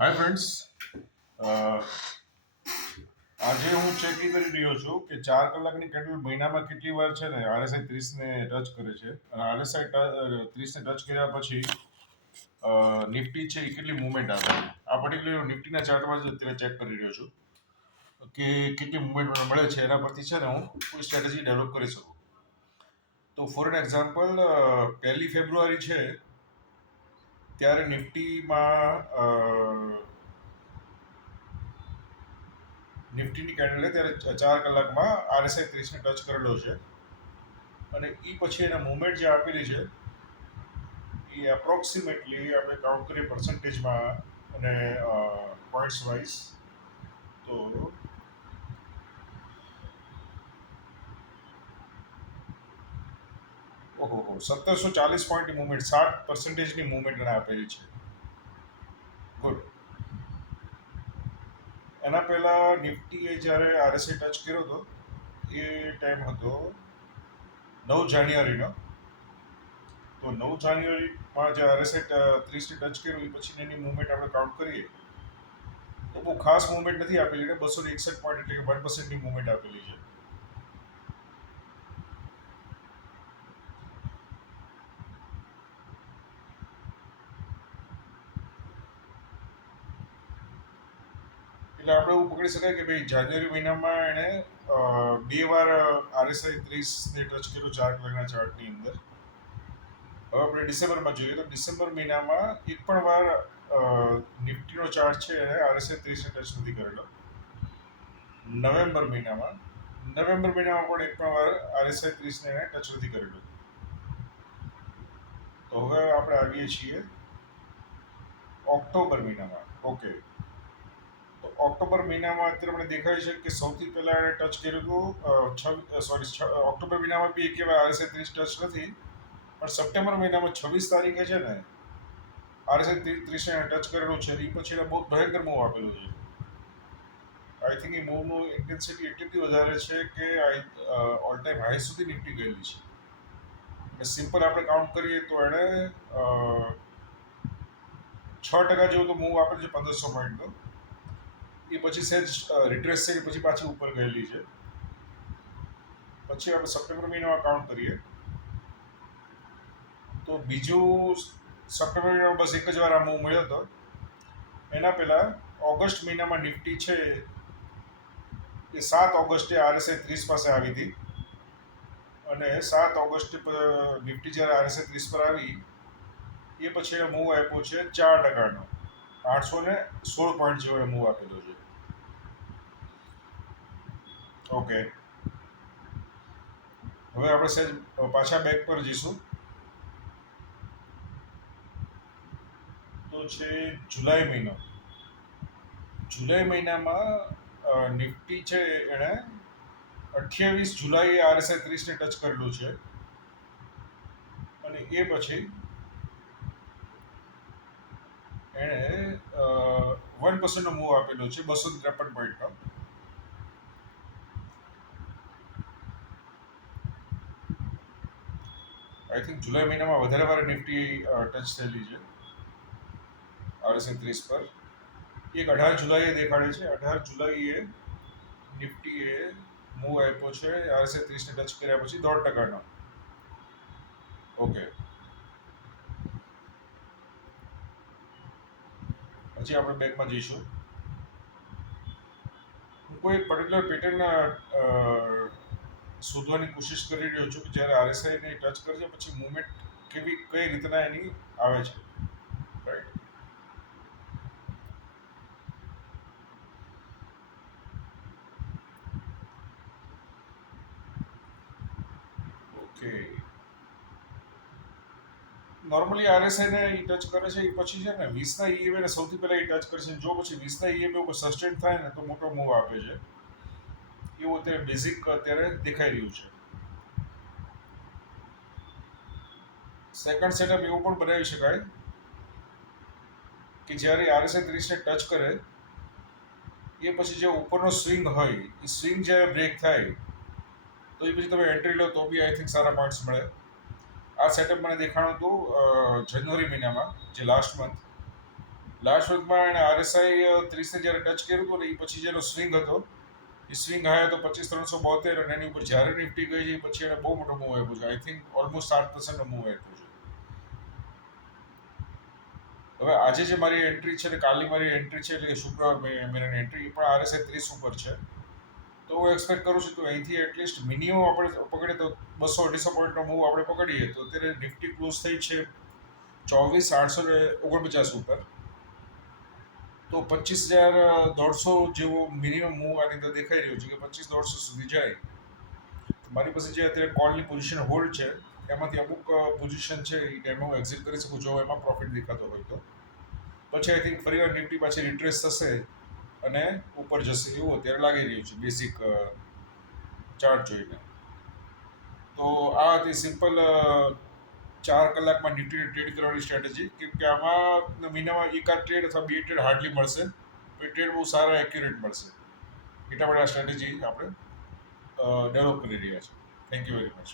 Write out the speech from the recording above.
Hi friends, આજે હું checking કરી રહ્યો છું કે 4 કલાકની કેન્ડલ મહિનામાં કેટલી વાર છે ને RSI 30 ને ટચ કરે છે અને RSI 30 ને ટચ કર્યા પછી નિફ્ટી છે એ કેટલી મુવમેન્ટ આવે. આ પર્ટિક્યુલર નિફ્ટીના ચાર્ટમાં જ અત્યારે ચેક કરી રહ્યો છું કે કેટલી મુવમેન્ટ મને મળે છે. એના પરથી છે ને હું કોઈ સ્ટ્રેટેજી ડેવલપ કરી શકું. તો ફોર એન એક્ઝામ્પલ, 1 ફેબ્રુઆરી છે ત્યારે નિફ્ટીની કેન્ડલે ત્યારે 4 કલાકમાં RSI 30 ને ટચ કરેલો છે અને એ પછી એના મુવમેન્ટ જે આપેલી છે એ એપ્રોક્સિમેટલી આપણે કાઉન્ટ કરીએ પર્સન્ટેજમાં અને પોઈન્ટ્સ વાઇઝ તો ઓહો 1740 પોઈન્ટની મુવમેન્ટ, 60%ની મુવમેન્ટ એને આપેલી છે. ગુડ. એના પહેલા નિફ્ટીએ જ્યારે RSI ટચ કર્યો હતો એ ટાઈમ હતો 9 જાન્યુઆરીનો. તો 9 જાન્યુઆરીમાં જે RSI 30 ટચ કર્યું એ પછી એની મુવમેન્ટ આપણે કાઉન્ટ કરીએ તો બહુ ખાસ મુવમેન્ટ નથી આપેલી. એને 261 પોઈન્ટ એટલે કે 1%ની મુવમેન્ટ આપેલી છે. એટલે આપણે એવું પકડી શકાય કે ભાઈ જાન્યુઆરી મહિનામાં એણે 2 વાર RSI 30ને ટચ કર્યું 4 કલાકના ચાર્ટની અંદર. હવે આપણે ડિસેમ્બરમાં જોઈએ તો ડિસેમ્બર મહિનામાં એક પણ વાર નિફ્ટીનો ચાર્ટ છે એને RSI 30ને ટચ નથી કરેલો. નવેમ્બર મહિનામાં પણ એક પણ વાર RSI 30ને એને ટચ નથી કરેલો. તો હવે આપણે આવીએ છીએ ઓક્ટોબર મહિનામાં. ઓકે, તો ઓક્ટોબર મહિનામાં અત્યારે મને દેખાય છે કે સૌથી પહેલા એને ટચ કર્યું હતું. ઓક્ટોબર મહિનામાં બી એક વાર RSI 30 ટચ નથી, પણ સપ્ટેમ્બર મહિનામાં 26 તારીખે છે ને RSI 30ને ટચ કરેલું છે. એ પછી એને બહુ ભયંકર મૂવ આપેલું છે. આઈ થિંક એ મૂવનું ઇન્ટેન્સિટી એટલી બધી વધારે છે કે ઓલ ટાઈમ હાઈ સુધી નિફ્ટી ગયેલી છે. અને સિમ્પલ આપણે કાઉન્ટ કરીએ તો એણે 6% જેવું તો મૂવ આપેલું છે 1500 પોઈન્ટનું. એ પછી સહેજ રિટ્રેસ થઈ પછી પાછી ઉપર ગયેલી છે. પછી આપણે સપ્ટેમ્બર મહિનામાં કાઉન્ટ કરીએ તો બીજું સપ્ટેમ્બર મહિનામાં બસ એક જ વાર આ મૂવ મળ્યો હતો. એના પહેલા ઓગસ્ટ મહિનામાં નિફ્ટી છે એ 7 ઓગસ્ટે RSI 30 પાસે આવી હતી અને 7 ઓગસ્ટ નિફ્ટી જ્યારે RSI 30 પર આવી એ પછી એને મૂવ આપ્યો છે 4%નો. 816 પોઈન્ટ જેવો મૂવ આપેલો છે. ઓકે, હવે આપણે સહેજ પાછા બેક પર જઈશું તો છે જુલાઈ મહિનો. જુલાઈ મહિનામાં નિફ્ટી છે એણે 28 જુલાઈએ RSI 30ને ટચ કરેલું છે અને એ પછી એણે 1%નો મૂવ આપેલો છે 253 પોઈન્ટનો. આઈ થિંક જુલાઈ મહિનામાં વધારે વાર નિફ્ટી ટચ થયેલી છે RSI 30 પર. એક 18 જુલાઈએ દેખાડે છે. 18 જુલાઈએ નિફ્ટીએ મૂવ આપ્યો છે RSI 30ને ટચ કર્યા પછી 1.5%નો. ઓકે, પછી આપણે બેકમાં જઈશું. હું કોઈ પર્ટિક્યુલર પેટર્ન શોધવાની કોશિશ કરી રહ્યો છું કે જ્યારે RSI ને ટચ કરે છે પછી મુવમેન્ટ કઈ રીતના એની આવે છે. રાઈટ. ઓકે, નોર્મલી RSI ને ટચ કરે છે એ પછી છે ને 20ના EMA ને સૌથી પહેલા એ ટચ કરે છે. જો પછી 20ના EMA ઉપર સસ્ટેન થાય ને તો મોટો મૂવ આપે છે. એવું અત્યારે બેઝિક અત્યારે દેખાઈ રહ્યું છે. સેકન્ડ સેટઅપ એવું પણ બનાવી શકાય કે જ્યારે RSI 30ને ટચ કરે એ પછી જે ઉપરનો સ્વિંગ હોય એ સ્વિંગ જ્યારે બ્રેક થાય તો એ પછી તમે એન્ટ્રી લો તો બી આઈ થિંક સારા પોઈન્ટ્સ મળે. આ સેટઅપ મને દેખાણું હતું જાન્યુઆરી મહિનામાં, જે લાસ્ટ મંથ. લાસ્ટ વીકમાં એને RSI 30 જ્યારે ટચ કર્યું હતું ને એ પછી જેનો સ્વિંગ હતો એ સ્વિંગ હાઈ હતો 25,372 અને એની ઉપર જ્યારે નિફ્ટી ગઈ છે પછી એને બહુ મોટો મૂવ આપ્યો છે. આઈ થિંક ઓલમોસ્ટ 7% નો મૂવ આપ્યો છે. હવે આજે જે મારી એન્ટ્રી છે ને કાલની મારી એન્ટ્રી છે એટલે કે શુક્રવાર મહિનાની એન્ટ્રી એ પણ RSI 30 ઉપર છે. તો હું એક્સપેક્ટ કરું છું કે અહીંથી એટલીસ્ટ મિનિમમ આપણે પકડીએ તો 200-250 પોઈન્ટનો મૂવ આપણે પકડીએ તો અત્યારે નિફ્ટી ક્લોઝ થઈ છે 24,849 ઉપર. તો 25,150 જેવો મિનિમમ મૂવ આની અંદર દેખાઈ રહ્યો છે કે 25,150 સુધી જાય. મારી પાસે જે અત્યારે કોલની પોઝિશન હોલ્ડ છે એમાંથી અમુક પોઝિશન છે એ ટાઈમે હું એક્ઝિટ કરી શકું જો એમાં પ્રોફિટ દેખાતો હોય તો. પછી આઈ થિંક ફરીવાર નિફ્ટી પાછી રિટ્રેસ થશે અને ઉપર જશે એવું અત્યારે લાગી રહ્યું છે બેઝિક ચાર્ટ જોઈને. તો આ હતી સિમ્પલ 4 કલાકમાં નિફ્ટી ટ્રેડ કરવાની સ્ટ્રેટેજી. કેમ કે આમાં મહિનામાં એકાદ ટ્રેડ અથવા બે ટ્રેડ હાર્ડલી મળશે. એ ટ્રેડ બહુ સારા એક્યુરેટ મળશે. એટલા માટે આ સ્ટ્રેટેજી આપણે ડેવલપ કરી રહ્યા છીએ. Thank you very much.